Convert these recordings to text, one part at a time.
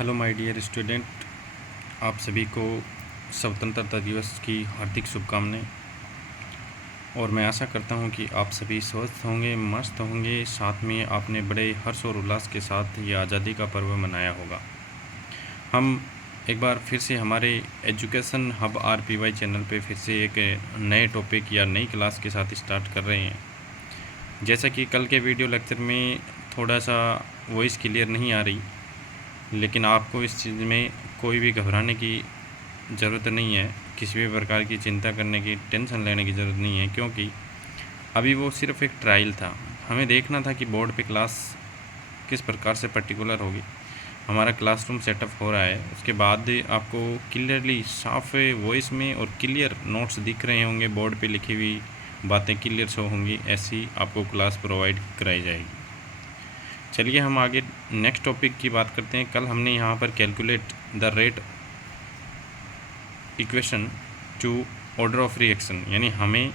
Hello my dear student, आप सभी को स्वतंत्रता दिवस की हार्दिक शुभकामनाएं। और मैं आशा करता हूं कि आप सभी स्वस्थ होंगे, मस्त होंगे। साथ में आपने बड़े हर्ष और उल्लास के साथ ये आज़ादी का पर्व मनाया होगा। हम एक बार फिर से हमारे एजुकेशन हब RPY चैनल पे फिर से एक नए टॉपिक या नई क्लास के साथ स्टार्ट कर रहे हैं। जैसा कि कल के वीडियो लेक्चर में थोड़ा सा वॉइस क्लियर नहीं आ रही, लेकिन आपको इस चीज़ में कोई भी घबराने की ज़रूरत नहीं है, किसी भी प्रकार की चिंता करने की, टेंशन लेने की ज़रूरत नहीं है, क्योंकि अभी वो सिर्फ एक ट्रायल था। हमें देखना था कि बोर्ड पे क्लास किस प्रकार से पर्टिकुलर होगी। हमारा क्लासरूम सेटअप हो रहा है, उसके बाद आपको क्लियरली साफ वॉइस में और क्लियर नोट्स दिख रहे होंगे, बोर्ड पे लिखी हुई बातें क्लियर शो होंगी, ऐसी आपको क्लास प्रोवाइड कराई जाएगी। चलिए हम आगे नेक्स्ट टॉपिक की बात करते हैं। कल हमने यहाँ पर calculate the rate equation two order of reaction, यानी हमें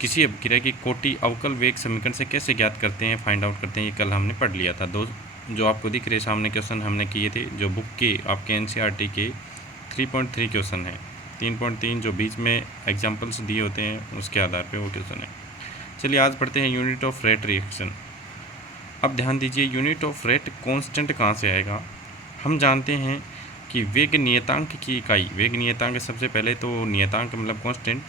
किसी अभिक्रिया की कोटि अवकल वेग समीकरण से कैसे ज्ञात करते हैं, फाइंड आउट करते हैं, ये कल हमने पढ़ लिया था। दो जो आपको दिख रहे सामने क्वेश्चन हमने किए थे, जो बुक के आपके NCERT के 3.3 क्वेश्चन है। 3.3 जो बीच में एग्जाम्पल्स दिए होते हैं उसके आधार पर वो क्वेश्चन है। चलिए आज पढ़ते हैं यूनिट ऑफ रेट रिएक्शन। अब ध्यान दीजिए, यूनिट ऑफ रेट कांस्टेंट कहाँ से आएगा। हम जानते हैं कि वेग नियतांक की इकाई, वेग नियतांक सबसे पहले तो नियतांक मतलब कांस्टेंट,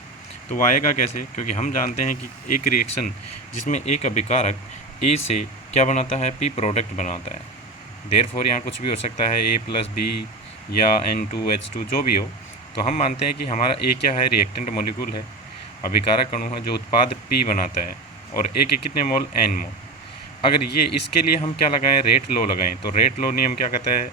तो वो आएगा कैसे, क्योंकि हम जानते हैं कि एक रिएक्शन जिसमें एक अभिकारक A से क्या बनाता है, P प्रोडक्ट बनाता है। देयरफॉर यहाँ कुछ भी हो सकता है, A + B या N2H2 जो भी हो, तो हम मानते हैं कि हमारा A क्या है, रिएक्टेंट मॉलिक्यूल है, अभिकारक अणु है जो उत्पाद P बनाता है, और A के कितने मोल, N मोल। अगर ये इसके लिए हम क्या लगाएं, रेट लॉ लगाएं, तो रेट लॉ नियम क्या कहता है,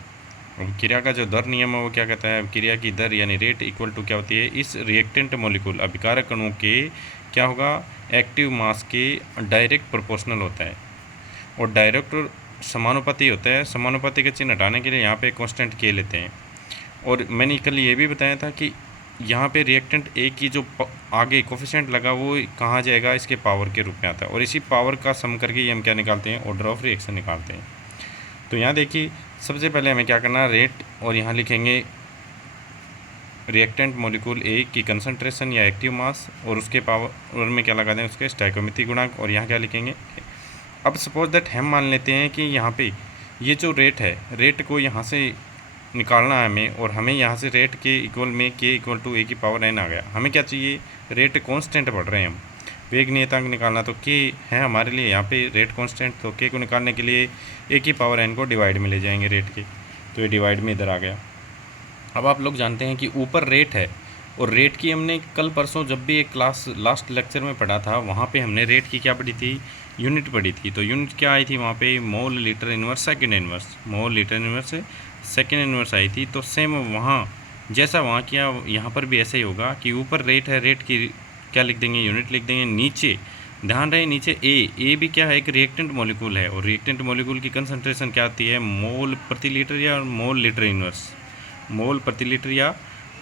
अभिक्रिया का जो दर नियम है वो क्या कहता है, अभिक्रिया की दर यानी रेट इक्वल टू क्या होती है, इस रिएक्टेंट मॉलिक्यूल अभिकारक अणु के क्या होगा, एक्टिव मास के डायरेक्ट प्रोपोर्शनल होता है, और डायरेक्ट और समानुपाती होता है। समानुपाती का चिन्ह हटाने के लिए यहाँ पे कांस्टेंट के लेते हैं। और मैंने कल ये भी बताया था कि यहाँ पे रिएक्टेंट A की जो आगे कोफिशिएंट लगा वो कहाँ जाएगा, इसके पावर के रूप में आता है, और इसी पावर का सम करके ये हम क्या निकालते हैं, ऑर्डर ऑफ रिएक्शन निकालते हैं। तो यहाँ देखिए सबसे पहले हमें क्या करना है, रेट, और यहाँ लिखेंगे रिएक्टेंट मॉलिक्यूल A की कंसंट्रेशन या एक्टिव मास, और उसके पावर में क्या लगा दें, उसके स्टोइकियोमेट्रिक गुणांक, और यहाँ क्या लिखेंगे। अब सपोज दैट हम मान लेते हैं कि यहाँ पे ये जो रेट है, रेट को यहाँ से निकालना है हमें, और हमें यहाँ से रेट के इक्वल में K = A की पावर N आ गया। हमें क्या चाहिए, रेट कांस्टेंट पढ़ रहे हैं हम, वेग नियतांक निकालना, तो K है हमारे लिए यहाँ पे रेट कांस्टेंट, तो K को निकालने के लिए A की पावर N को डिवाइड में ले जाएंगे रेट के, तो ये डिवाइड में इधर आ गया। अब आप लोग जानते हैं कि ऊपर रेट है, और रेट की हमने कल परसों जब भी एक क्लास लास्ट लेक्चर में पढ़ा था, वहाँ पे हमने रेट की क्या पढ़ी थी, यूनिट पढ़ी थी। तो यूनिट क्या आई थी वहाँ पे, mole litre inverse second inverse, mole litre inverse second inverse आई थी। तो सेम वहाँ जैसा वहाँ किया, यहाँ पर भी ऐसा ही होगा कि ऊपर रेट है, रेट की क्या लिख देंगे, यूनिट लिख देंगे। नीचे ध्यान रहे, नीचे ए भी क्या है, एक रिएक्टेंट मॉलिक्यूल है, और रिएक्टेंट मॉलिक्यूल की कंसंट्रेशन क्या आती है, मोल प्रति लीटर या मोल लीटर इनवर्स, मोल प्रति लीटर या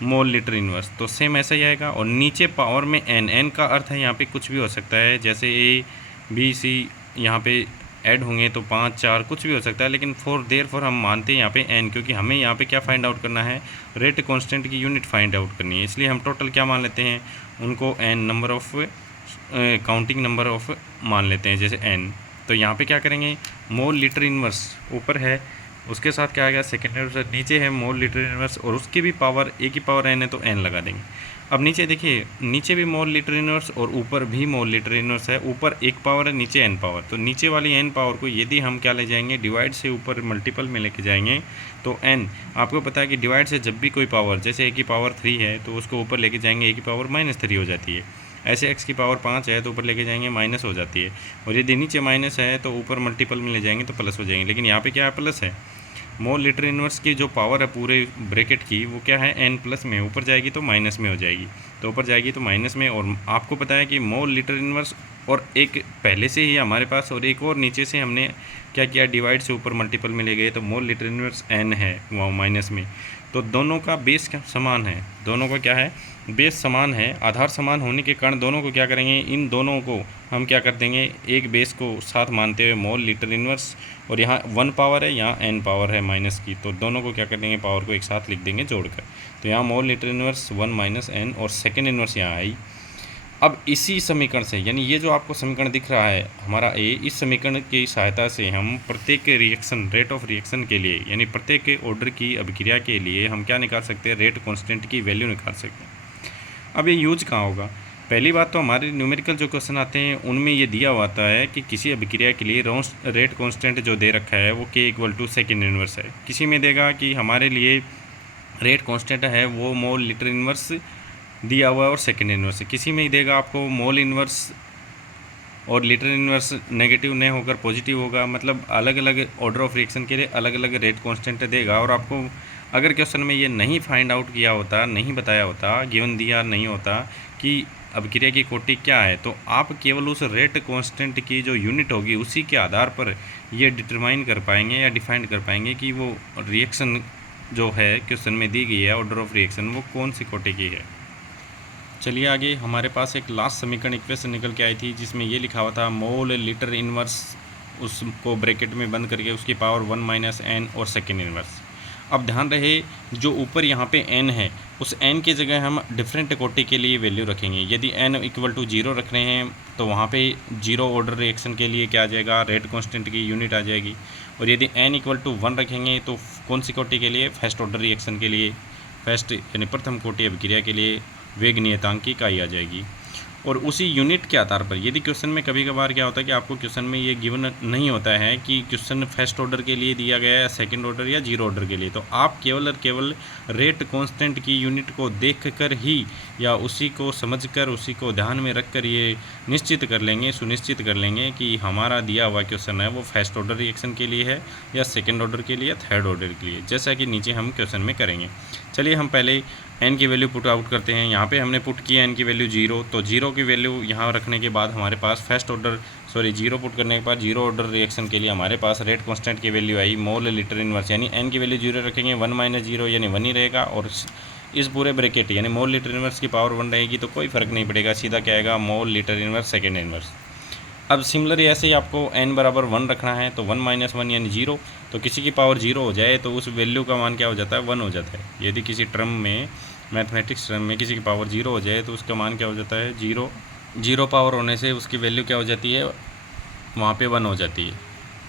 मोल लीटर इनवर्स, तो सेम ऐसा ही आएगा। और नीचे पावर में एन का अर्थ है यहाँ पे कुछ भी हो सकता है, जैसे A B C यहाँ पे ऐड होंगे तो 5 4 कुछ भी हो सकता है, लेकिन देयरफॉर हम मानते हैं यहाँ पे n, क्योंकि हमें यहाँ पे क्या फाइंड आउट करना है, रेट कांस्टेंट की यूनिट फाइंड आउट करनी है, इसलिए हम टोटल क्या मान लेते हैं, उनको n number of counting number of मान लेते हैं, जैसे n। तो यहाँ पे क्या करेंगे, मोल लीटर इनवर्स ऊपर है, उसके साथ क्या आ गया, सेकेंड इनवर्स, नीचे है मोल लीटर इनवर्स, और उसकी भी पावर A की पावर N है, तो N लगा देंगे। अब नीचे देखिए, नीचे भी मोल लीटर इनवर्स और ऊपर भी मोल लीटर इनवर्स है, ऊपर एक पावर है, नीचे n पावर, तो नीचे वाली n पावर को यदि हम क्या ले जाएंगे, डिवाइड से ऊपर मल्टीपल में लेके जाएंगे, तो n, आपको पता है कि डिवाइड से जब भी कोई पावर, जैसे A की पावर 3 है तो उसको ऊपर लेके जाएंगे, A की पावर -3 हो जाती है। ऐसे x की पावर 5 है तो ऊपर लेके जाएंगे माइनस हो जाती है, और यदि नीचे माइनस है तो ऊपर मल्टीपल में ले जाएंगे तो प्लस हो जाएंगे। लेकिन यहाँ पे क्या है, प्लस है। मोल लीटर इनवर्स की जो पावर है पूरे ब्रैकेट की, वो क्या है, n+ में, ऊपर जाएगी तो माइनस में हो जाएगी। तो ऊपर जाएगी तो माइनस में, और आपको पता है कि मोल लीटर इनवर्स और एक पहले से ही हमारे पास, और एक और नीचे से हमने क्या किया, डिवाइड से ऊपर मल्टीपल में ले गए, तो मोल लीटर इनवर्स n है वहाँ माइनस में। तो दोनों का बेस समान है, दोनों का क्या है, बेस समान है। आधार समान होने के कारण दोनों को क्या करेंगे, इन दोनों को हम क्या कर देंगे, एक बेस को साथ मानते हुए मोल लीटर इनवर्स, और यहाँ 1 पावर है, यहाँ n पावर है माइनस की, तो दोनों को क्या कर देंगे, पावर को एक साथ लिख देंगे जोड़कर। तो यहाँ mole litre inverse 1 minus n, और सेकेंड इनवर्स यहाँ आई। अब इसी समीकरण से, यानी ये जो आपको समीकरण दिख रहा है हमारा ए, इस समीकरण की सहायता से हम प्रत्येक रिएक्शन, रेट ऑफ रिएक्शन के लिए, यानी प्रत्येक ऑर्डर की अभिक्रिया के लिए हम क्या निकाल सकते हैं, रेट कांस्टेंट की वैल्यू निकाल सकते हैं। अब ये यूज कहाँ होगा, पहली बात तो हमारे न्यूमेरिकल जो क्वेश्चन आते हैं उनमें ये दिया होता है कि किसी अभिक्रिया के लिए रेट कांस्टेंट जो दे रखा है वो k equal to second inverse है। किसी में देगा कि हमारे लिए रेट कांस्टेंट है वो मोल लीटर इनवर्स दिया हुआ है और सेकेंड इनवर्स, किसी में ही देगा आपको मोल इनवर्स और लीटर इनवर्स नेगेटिव नहीं होकर पॉजिटिव होगा। मतलब अलग अलग ऑर्डर ऑफ रिएक्शन के लिए अलग अलग रेट कांस्टेंट देगा। और आपको अगर क्वेश्चन में ये नहीं फाइंड आउट किया होता, नहीं बताया होता, गिवन दिया नहीं होता कि अभिक्रिया की कोटि क्या है, तो आप केवल उस रेट कांस्टेंट की जो यूनिट होगी उसी के आधार पर ये डिटरमाइन कर पाएंगे या डिफाइन कर पाएंगे कि वो रिएक्शन जो है क्वेश्चन में दी गई है ऑर्डर ऑफ रिएक्शन वो कौन सी कोटि की है। चलिए आगे हमारे पास एक लास्ट समीकरण इक्वेशन निकल के आई थी जिसमें ये लिखा हुआ था मोल लीटर इनवर्स, उसको ब्रैकेट में बंद करके उसकी पावर 1 माइनस n और सेकेंड इनवर्स। अब ध्यान रहे जो ऊपर यहाँ पे n है उस n की जगह हम डिफरेंट कोटि के लिए वैल्यू रखेंगे। यदि n इक्वल टू 0 रख रहे हैं तो वहाँ पे 0 ऑर्डर रिएक्शन के लिए क्या आ जाएगा, रेट कांस्टेंट की यूनिट आ जाएगी। और यदि n इक्वल टू 1 रखेंगे तो कौन सी कोटि के लिए, फर्स्ट ऑर्डर रिएक्शन के लिए, फर्स्ट यानी प्रथम कोटि अभिक्रिया के लिए वेग नियतांक की इकाई आ जाएगी। और उसी यूनिट के आधार पर यदि क्वेश्चन में कभी कभार क्या होता है कि आपको क्वेश्चन में ये गिवन नहीं होता है कि क्वेश्चन फर्स्ट ऑर्डर के लिए दिया गया है, सेकंड ऑर्डर या जीरो ऑर्डर के लिए, तो आप केवल और केवल रेट कांस्टेंट की यूनिट को देखकर ही या उसी को समझकर उसी को ध्यान में रखकर ये निश्चित कर लेंगे, सुनिश्चित कर लेंगे कि हमारा दिया हुआ क्वेश्चन है वो फर्स्ट ऑर्डर रिएक्शन के लिए है या सेकेंड ऑर्डर के लिए या थर्ड ऑर्डर के लिए, जैसा कि नीचे हम क्वेश्चन में करेंगे। चलिए हम पहले n की वैल्यू पुट आउट करते हैं। यहाँ पे हमने पुट किया n की वैल्यू 0, तो 0 की वैल्यू यहाँ रखने के बाद हमारे पास फर्स्ट ऑर्डर 0 पुट करने के बाद जीरो ऑर्डर रिएक्शन के लिए हमारे पास रेट कांस्टेंट की वैल्यू आई मोल लीटर इनवर्स, यानी n की वैल्यू 0 रखेंगे 1 माइनस 0 यानी 1 ही रहेगा, और इस पूरे ब्रैकेट यानी मोल लीटर इनवर्स की पावर 1 रहेगी तो कोई फ़र्क नहीं पड़ेगा, सीधा क्या आएगा mole litre inverse second inverse. अब सिमिलरली ऐसे ही आपको n बराबर 1 रखना है तो 1 माइनस 1 यानी 0, तो किसी की पावर 0 हो जाए तो उस वैल्यू का मान क्या हो जाता है, 1 हो जाता है। यदि किसी टर्म में मैथमेटिक्स टर्म में किसी की पावर 0 हो जाए तो उसका मान क्या हो जाता है, 0 पावर होने से उसकी वैल्यू क्या हो जाती है, वहाँ पे 1 हो जाती है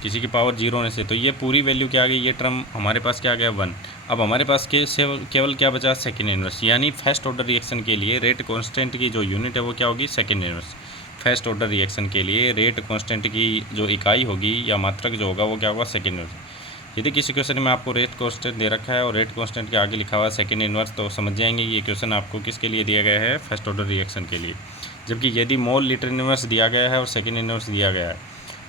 किसी की पावर 0 होने से। तो ये पूरी वैल्यू क्या आ गई, ये टर्म हमारे पास क्या आ गया 1। अब हमारे पास केवल क्या बचा, सेकेंड इनवर्स, यानी फर्स्ट ऑर्डर रिएक्शन के लिए रेट कांस्टेंट की जो यूनिट है वो क्या होगी, second inverse. First order reaction के लिए रेट कांस्टेंट की जो इकाई होगी या मात्रक जो होगा वो क्या होगा, सेकेंड इनवर्स। यदि किसी क्वेश्चन में आपको रेट कांस्टेंट दे रखा है और रेट कांस्टेंट के आगे लिखा हुआ है सेकेंड इनवर्स, तो समझ जाएंगे ये क्वेश्चन आपको किसके लिए दिया गया है, फर्स्ट ऑर्डर रिएक्शन के लिए। जबकि यदि मोल लीटर इनवर्स दिया गया है और सेकेंड इनवर्स दिया गया है,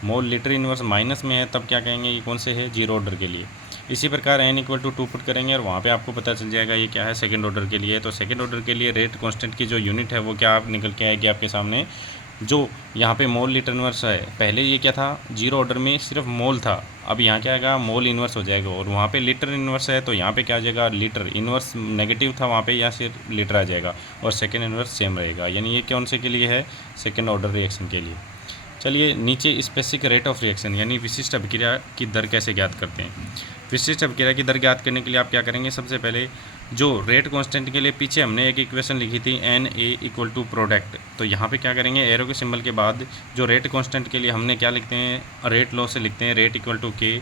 मोल लीटर इनवर्स माइनस में है, तब क्या कहेंगे ये कौन से है, जीरो ऑर्डर के लिए। इसी प्रकार n इक्वल टू 2 पुट करेंगे और वहाँ पे आपको पता चल जाएगा ये क्या है, सेकंड ऑर्डर के लिए। तो सेकंड ऑर्डर के लिए रेट कांस्टेंट की जो यूनिट है वो क्या आप निकल के आएगी आपके सामने, जो यहाँ पे मोल लीटर इनवर्स है, पहले ये क्या था, जीरो ऑर्डर में सिर्फ मोल था, अब यहाँ क्या आएगा, मोल इनवर्स हो जाएगा। और वहाँ पे लीटर इनवर्स है तो यहाँ पे क्या आ जाएगा, लीटर इनवर्स नेगेटिव था वहाँ पे, या सिर्फ लीटर आ जाएगा, और सेकेंड इनवर्स सेम रहेगा। यानी ये कौन से के लिए है, सेकेंड ऑर्डर रिएक्शन के लिए। चलिए नीचे स्पेसिफिक रेट ऑफ रिएक्शन यानी विशिष्ट अभिक्रिया की दर कैसे ज्ञात करते हैं। विशिष्ट अभिक्रिया की दर ज्ञात करने के लिए आप क्या करेंगे, सबसे पहले जो रेट कांस्टेंट के लिए पीछे हमने एक इक्वेशन लिखी थी NA इक्वल टू प्रोडक्ट, तो यहाँ पे क्या करेंगे, एरो के सिंबल के बाद जो रेट कांस्टेंट के लिए हमने क्या लिखते हैं, रेट लॉ से लिखते हैं rate equal to K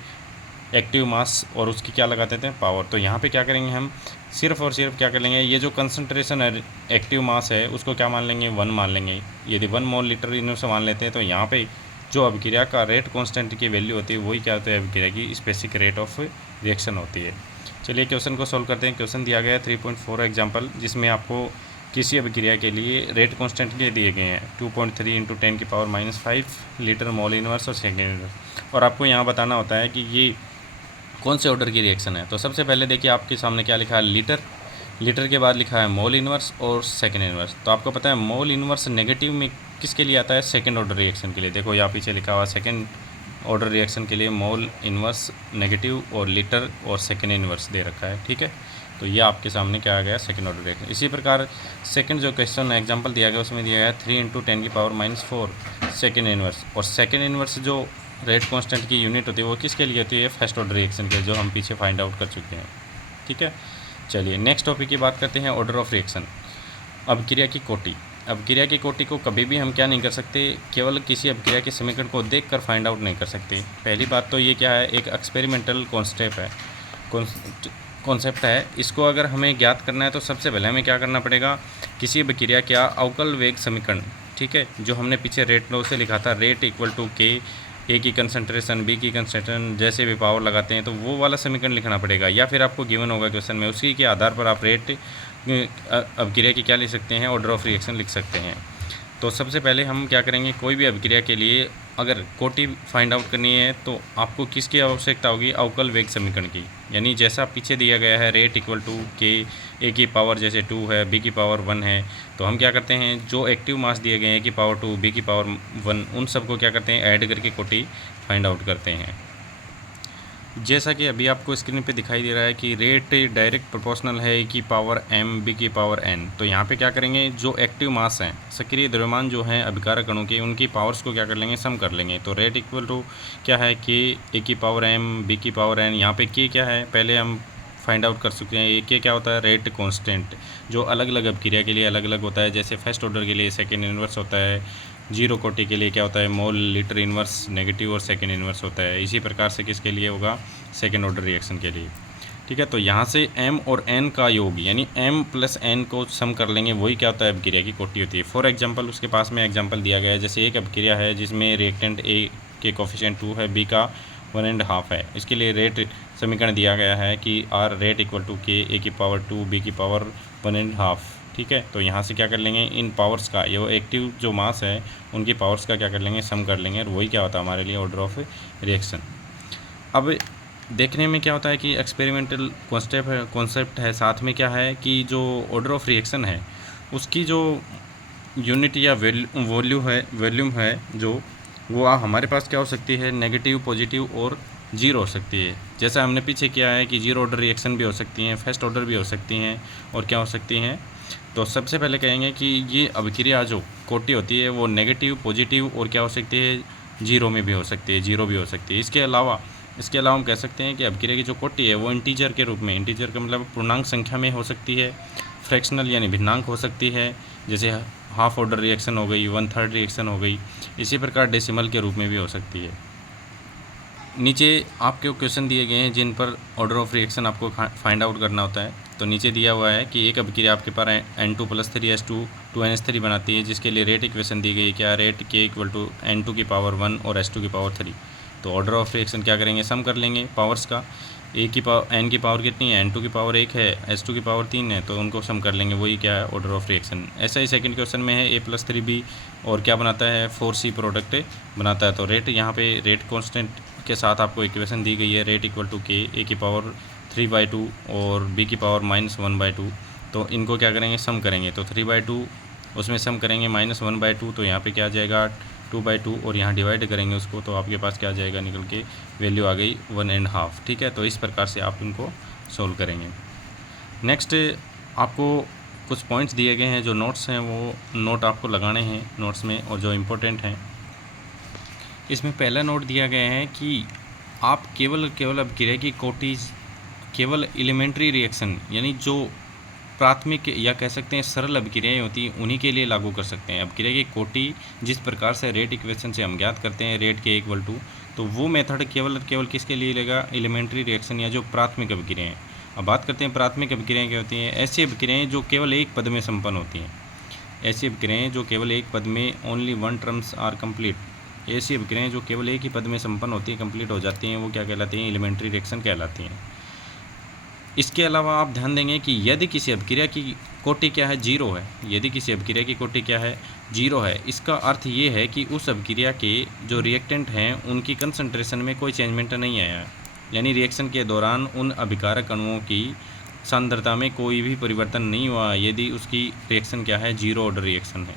active mass और उसकी क्या लगा देते हैं, पावर। तो यहाँ पे क्या करेंगे हम सिर्फ और सिर्फ क्या कर लेंगे, ये जो कंसंट्रेशन है एक्टिव मास है उसको क्या मान लेंगे, 1 मान लेंगे। यदि 1 मोल लीटर इनवर्स मान लेते हैं तो यहाँ पे जो अभिक्रिया का रेट कांस्टेंट की वैल्यू होती है वही क्या होता है, अभिक्रिया की स्पेसिफिक रेट ऑफ रिएक्शन होती है। चलिए क्वेश्चन को सॉल्व करते हैं। क्वेश्चन दिया गया है 3.4 एग्जाम्पल, जिसमें आपको किसी अभिक्रिया के लिए रेट कांस्टेंट के दिए गए हैं 2.3 इंटू 10 की पावर -5 लीटर मोल इनवर्स और सेकेंड इनवर्स, और आपको यहाँ बताना होता है कि ये कौन से ऑर्डर की रिएक्शन है। तो सबसे पहले देखिए आपके सामने क्या लिखा है, लीटर, लीटर के बाद लिखा है मोल इन्वर्स और सेकेंड इन्वर्स। तो आपको पता है मोल इन्वर्स नेगेटिव में किसके लिए आता है? सेकेंड ऑर्डर रिएक्शन के लिए। देखो यहाँ पीछे लिखा हुआ सेकेंड ऑर्डर रिएक्शन के लिए मोल इन्वर्स नेगेटिव और लीटर और सेकेंड इन्वर्स दे रखा है, ठीक है। तो ये आपके सामने क्या आ गया? Second order reaction. इसी प्रकार सेकेंड जो क्वेश्चन एग्जांपल दिया गया उसमें दिया गया 3 × 10⁻⁻⁴ सेकेंड इन्वर्स। और सेकेंड इन्वर्स जो रेट कांस्टेंट की यूनिट होती है वो किसके लिए होती है? फर्स्ट ऑर्डर रिएक्शन के, जो हम पीछे फाइंड आउट कर चुके हैं, ठीक है। चलिए नेक्स्ट टॉपिक की बात करते हैं, ऑर्डर ऑफ रिएक्शन। अभिक्रिया की कोटि। अभिक्रिया की कोटि को कभी भी हम क्या नहीं कर सकते? केवल किसी अभिक्रिया के समीकरण को देखकर फाइंड आउट नहीं कर सकते। पहली बात तो ये क्या है? एक एक्सपेरिमेंटल कॉन्सेप्ट है। इसको अगर हमें ज्ञात करना है तो सबसे पहले हमें क्या करना पड़ेगा? किसी अभिक्रिया का अवकल वेग समीकरण, ठीक है, जो हमने पीछे रेट लॉ से लिखा था, रेट इक्वल टू के, ए की कंसंट्रेशन, बी की कंसंट्रेशन, जैसे भी पावर लगाते हैं तो वो वाला समीकरण लिखना पड़ेगा। या फिर आपको गिवन होगा क्वेश्चन में, उसी के आधार पर आप रेट अभिक्रिया की क्या लिख सकते हैं? ऑर्डर ऑफ रिएक्शन लिख सकते हैं। तो सबसे पहले हम क्या करेंगे? कोई भी अभिक्रिया के लिए अगर कोटि फाइंड आउट करनी है तो आपको किसकी आवश्यकता होगी? अवकल वेग समीकरण की। यानी जैसा पीछे दिया गया है, रेट इक्वल टू के, ए की पावर जैसे 2 है, बी की पावर 1 है, तो हम क्या करते हैं? जो एक्टिव मास दिए गए हैं, ए की पावर 2, बी की पावर 1, उन सबको क्या करते हैं? ऐड करके कोटि फाइंड आउट करते हैं। जैसा कि अभी आपको स्क्रीन पे दिखाई दे रहा है कि रेट डायरेक्ट प्रोपोर्शनल है ए की पावर m, बी की पावर n। तो यहाँ पे क्या करेंगे? जो एक्टिव मास हैं, सक्रिय द्रव्यमान जो हैं अभिकारक अणु के, उनकी पावर्स को क्या कर लेंगे? सम कर लेंगे। तो रेट इक्वल टू क्या है? के, ए की पावर m, बी की पावर n। यहाँ पे के क्या है? पहले हम फाइंड आउट कर सकते हैं। के क्या होता है? रेट कांस्टेंट, जो अलग अलग अभिक्रिया के लिए अलग अलग होता है। जैसे फर्स्ट ऑर्डर के लिए सेकेंड इन्वर्स होता है, जीरो कोटि के लिए क्या होता है? मोल, लीटर इन्वर्स नेगेटिव और सेकेंड इन्वर्स होता है। इसी प्रकार से किसके लिए होगा? सेकेंड ऑर्डर रिएक्शन के लिए, ठीक है। तो यहाँ से m और n का योग, यानी m + n को सम कर लेंगे, वही क्या होता है? अभिक्रिया की कोटि होती है। फॉर एग्जांपल उसके पास में एग्जांपल दिया गया है, जैसे एक अभिक्रिया है जिसमें रिएक्टेंट a के कोफिशिएंट 2 है, b का 1.5 है। इसके लिए रेट समीकरण दिया गया है कि आर रेट इक्वल टू के, ए की पावर 2, बी की पावर 1.5, ठीक है। तो यहाँ से क्या कर लेंगे? इन पावर्स का, ये एक्टिव जो मास है उनकी पावर्स का क्या कर लेंगे? सम कर लेंगे, और वही क्या होता है हमारे लिए? Order of reaction. अब देखने में क्या होता है कि एक्सपेरिमेंटल कॉन्सेप्ट है, साथ में क्या है कि जो ऑर्डर ऑफ रिएक्शन है उसकी जो यूनिट या वॉल्यूम है जो, वो हमारे पास क्या हो सकती है? नेगेटिव, पॉजिटिव और जीरो हो सकती है। जैसा हमने पीछे किया है कि जीरो ऑर्डर रिएक्शन भी हो सकती हैं, फर्स्ट ऑर्डर भी हो सकती हैं, और क्या हो सकती हैं? तो सबसे पहले कहेंगे कि ये अभिक्रिया जो कोटि होती है वो नेगेटिव, पॉजिटिव और क्या हो सकती है? जीरो में भी हो सकती है, जीरो भी हो सकती है। इसके अलावा हम कह सकते हैं कि अभिक्रिया की जो कोटि है वो इंटीजर के रूप में, इंटीजर का मतलब पूर्णांक संख्या में हो सकती है, फ्रैक्शनल यानी भिन्नांक हो सकती है, जैसे हाफ ऑर्डर रिएक्शन हो गई, 1/3 रिएक्शन हो गई। इसी प्रकार डेसिमल के रूप में भी हो सकती है। नीचे आपके क्वेश्चन दिए गए हैं जिन पर ऑर्डर ऑफ रिएक्शन आपको फाइंड आउट करना होता है। तो नीचे दिया हुआ है कि एक अभिक्रिया आपके पास N2 + 3S2 2NH3 बनाती है, जिसके लिए रेट इक्वेशन दी गई है, क्या? Rate K equal to N2 की पावर 1 और S2 की पावर 3। तो ऑर्डर ऑफ रिएक्शन क्या करेंगे? सम कर लेंगे पावर्स का। ए की पावर, N की पावर कितनी है? N2 की पावर 1 है, S2 की पावर 3 है, तो उनको सम कर लेंगे, वही क्या है? Order of reaction. ऐसा ही सेकंड क्वेश्चन में है A + 3B और क्या बनाता है? 4C प्रोडक्ट बनाता है। तो रेट यहाँ पे रेट कांस्टेंट के साथ आपको इक्वेशन दी गई है, रेट इक्वल टू के, ए की पावर 3/2 और बी की पावर -1/2। तो इनको क्या करेंगे? सम करेंगे। तो 3/2 उसमें सम करेंगे, -1/2, तो यहाँ पे क्या आ जाएगा? 2/2, और यहाँ डिवाइड करेंगे उसको, तो आपके पास क्या आ जाएगा? निकल के वैल्यू आ गई 1.5, ठीक है। तो इस प्रकार से आप इनको सोल्व करेंगे। नेक्स्ट आपको कुछ पॉइंट्स दिए गए हैं, जो नोट्स हैं वो नोट आपको लगाने हैं नोट्स में, और जो इम्पोर्टेंट हैं। इसमें पहला नोट दिया गया है कि आप केवल अभिक्रिया की कोटि केवल एलिमेंट्री रिएक्शन, यानी जो प्राथमिक या कह सकते हैं सरल अभिक्रियाएँ होती हैं उन्हीं के लिए लागू कर सकते हैं। अभिक्रिया की कोटि जिस प्रकार से रेट इक्वेशन से हम ज्ञात करते हैं, रेट के इक्वल टू, तो वो मेथड केवल किसके लिए लेगा? एलिमेंट्री रिएक्शन या जो प्राथमिक अभिक्रियाएँ। अब बात करते हैं प्राथमिक अभिक्रियाएँ क्या होती हैं? ऐसी अभिक्रियाएँ जो केवल एक पद में संपन्न होती हैं। ऐसी अभिक्रियाएँ जो केवल एक पद में, ओनली 1 टर्म्स आर कंप्लीट, ऐसी अभिक्रियाएँ जो केवल एक ही पद में संपन्न होती हैं, कंप्लीट हो जाती हैं, वो क्या कहलाती हैं? एलिमेंट्री रिएक्शन कहलाती हैं। इसके अलावा आप ध्यान देंगे कि यदि किसी अभिक्रिया की कोटि क्या है? जीरो है। यदि किसी अभिक्रिया की कोटि क्या है? जीरो है। इसका अर्थ ये है कि उस अभिक्रिया के जो रिएक्टेंट हैं उनकी कंसंट्रेशन में कोई चेंजमेंट नहीं आया है, यानी रिएक्शन के दौरान उन अभिकारक अणुओं की सांद्रता में कोई भी परिवर्तन नहीं हुआ यदि उसकी रिएक्शन क्या है, जीरो ऑर्डर रिएक्शन है।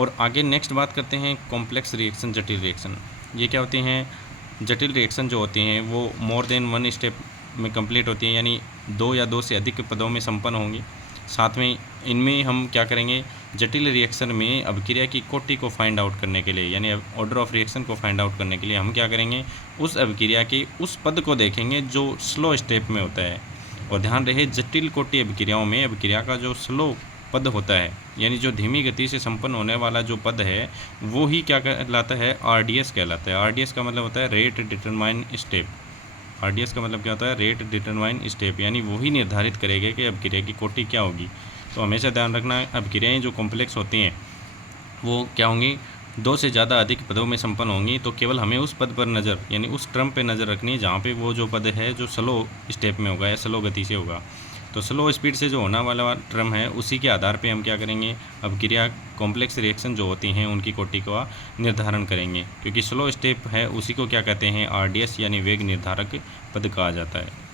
और आगे नेक्स्ट बात करते हैं कॉम्प्लेक्स रिएक्शन, जटिल रिएक्शन। ये क्या होती हैं? जटिल रिएक्शन जो होती हैं वो मोर देन वन स्टेप में कंप्लीट होती हैं, यानी 2 या 2 से अधिक पदों में संपन्न होंगी। साथ में इनमें हम क्या करेंगे, जटिल रिएक्शन में अभिक्रिया की कोटि को फाइंड आउट करने के लिए, यानी ऑर्डर ऑफ रिएक्शन को फाइंड आउट करने के लिए हम क्या करेंगे, उस अभिक्रिया के उस पद को देखेंगे जो स्लो स्टेप में होता है। और ध्यान रहे, जटिल कोटि अभिक्रियाओं में अभिक्रिया का जो स्लो पद होता है, यानी जो धीमी गति से संपन्न होने वाला जो पद है, वो ही क्या कहलाता है, RDS कहलाता है। RDS का मतलब होता है रेट डिटरमाइन स्टेप। RDS का मतलब क्या होता है, रेट डिटरमाइन स्टेप, यानी वही निर्धारित करेगा कि अभिक्रिया की कोटि क्या होगी। तो हमेशा ध्यान रखना, अभिक्रियाएँ जो कॉम्प्लेक्स होती हैं वो क्या होंगी, 2 से ज़्यादा अधिक पदों में संपन्न होंगी। तो केवल हमें उस पद पर नज़र, यानी उस टर्म पे नज़र रखनी है जहाँ पे वो जो पद है जो स्लो स्टेप में होगा या स्लो गति से होगा। तो स्लो स्पीड से जो होने वाला टर्म है उसी के आधार पे हम क्या करेंगे, अभिक्रिया कॉम्प्लेक्स रिएक्शन जो होती हैं उनकी कोटि का निर्धारण करेंगे, क्योंकि स्लो स्टेप है उसी को क्या कहते हैं, RDS यानी वेग निर्धारक पद कहा जाता है।